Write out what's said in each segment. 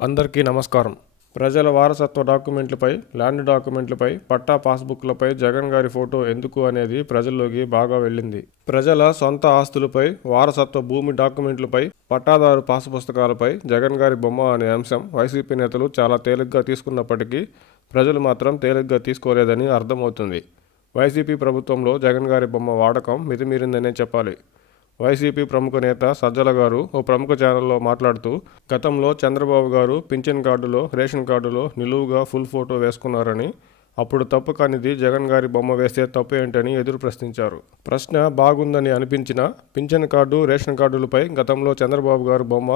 అందరికీ నమస్కారం. ప్రజల వారసత్వ డాక్యుమెంట్లపై ల్యాండ్ డాక్యుమెంట్లపై పట్టా పాస్బుక్లపై జగన్ గారి ఫోటో ఎందుకు అనేది ప్రజల్లోకి బాగా వెళ్ళింది. ప్రజల సొంత ఆస్తులపై వారసత్వ భూమి డాక్యుమెంట్లపై పట్టాదారు పాస్ పుస్తకాలపై జగన్ గారి బొమ్మ అనే అంశం వైసీపీ నేతలు చాలా తేలిగ్గా తీసుకున్నప్పటికీ ప్రజలు మాత్రం తేలిగ్గా తీసుకోలేదని అర్థమవుతుంది. వైసీపీ ప్రభుత్వంలో జగన్ గారి బొమ్మ వాడకం మితిమీరిందనే చెప్పాలి. వైసీపీ ప్రముఖ నేత సజ్జల గారు ఓ ప్రముఖ ఛానల్లో మాట్లాడుతూ గతంలో చంద్రబాబు గారు పింఛన్ కార్డులో రేషన్ కార్డులో నిలువుగా ఫుల్ ఫోటో వేసుకున్నారని అప్పుడు తప్పు కానిది జగన్ గారి బొమ్మ వేస్తే తప్పు ఏంటని ఎదురు ప్రశ్నించారు. ప్రశ్న బాగుందని అనిపించిన పింఛన్ కార్డు రేషన్ కార్డులపై గతంలో చంద్రబాబు గారు బొమ్మ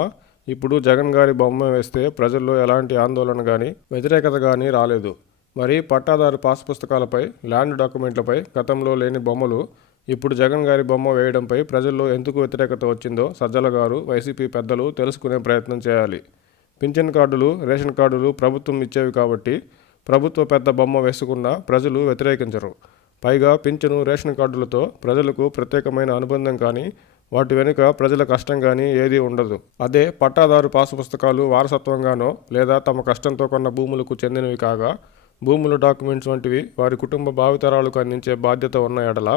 ఇప్పుడు జగన్ గారి బొమ్మ వేస్తే ప్రజల్లో ఎలాంటి ఆందోళన కానీ వ్యతిరేకత కానీ రాలేదు. మరి పట్టాదారు పాస్ పుస్తకాలపై ల్యాండ్ డాక్యుమెంట్లపై గతంలో లేని బొమ్మలు ఇప్పుడు జగన్ గారి బొమ్మ వేయడంపై ప్రజల్లో ఎందుకు వ్యతిరేకత వచ్చిందో సజ్జల గారు వైసీపీ పెద్దలు తెలుసుకునే ప్రయత్నం చేయాలి. పింఛన్ కార్డులు రేషన్ కార్డులు ప్రభుత్వం ఇచ్చేవి కాబట్టి ప్రభుత్వ పెద్ద బొమ్మ వేసుకున్న ప్రజలు వ్యతిరేకించరు. పైగా పింఛను రేషన్ కార్డులతో ప్రజలకు ప్రత్యేకమైన అనుబంధం కానీ వాటి వెనుక ప్రజల కష్టం కానీ ఏదీ ఉండదు. అదే పట్టాదారు పాసు పుస్తకాలు వారసత్వంగానో లేదా తమ కష్టంతో కొన్న భూములకు చెందినవి కాగా భూముల డాక్యుమెంట్స్ వంటివి వారి కుటుంబ భావితరాలకు అందించే బాధ్యత ఉన్న ఎడల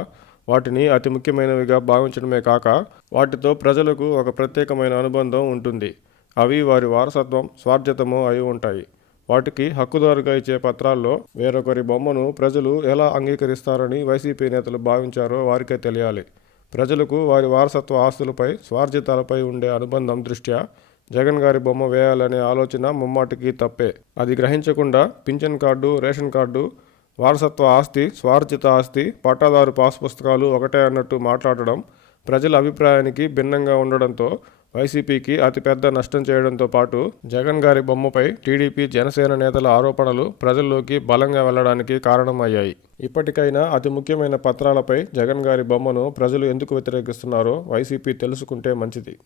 వాటిని అతి ముఖ్యమైనవిగా భావించడమే కాక వాటితో ప్రజలకు ఒక ప్రత్యేకమైన అనుబంధం ఉంటుంది. అవి వారి వారసత్వం స్వార్థతము అయి ఉంటాయి. వాటికి హక్కుదారుగా ఇచ్చే పత్రాల్లో వేరొకరి బొమ్మను ప్రజలు ఎలా అంగీకరిస్తారని వైసీపీ నేతలు భావించారో వారికే తెలియాలి. ప్రజలకు వారి వారసత్వ ఆస్తులపై స్వార్జితాలపై ఉండే అనుబంధం దృష్ట్యా జగన్ గారి బొమ్మ వేయాలనే ఆలోచన ముమ్మాటికి తప్పే. అది గ్రహించకుండా పింఛన్ కార్డు రేషన్ కార్డు వారసత్వ ఆస్తి స్వార్జిత ఆస్తి పట్టాదారు పాస్ పుస్తకాలు ఒకటే అన్నట్టు మాట్లాడడం ప్రజల అభిప్రాయానికి భిన్నంగా ఉండడంతో వైసీపీకి అతిపెద్ద నష్టం చేయడంతో పాటు జగన్ గారి బొమ్మపై టీడీపీ జనసేన నేతల ఆరోపణలు ప్రజల్లోకి బలంగా వెళ్ళడానికి కారణమయ్యాయి. ఇప్పటికైనా అతి ముఖ్యమైన పత్రాలపై జగన్ గారి బొమ్మను ప్రజలు ఎందుకు వ్యతిరేకిస్తున్నారో వైసీపీ తెలుసుకుంటే మంచిది.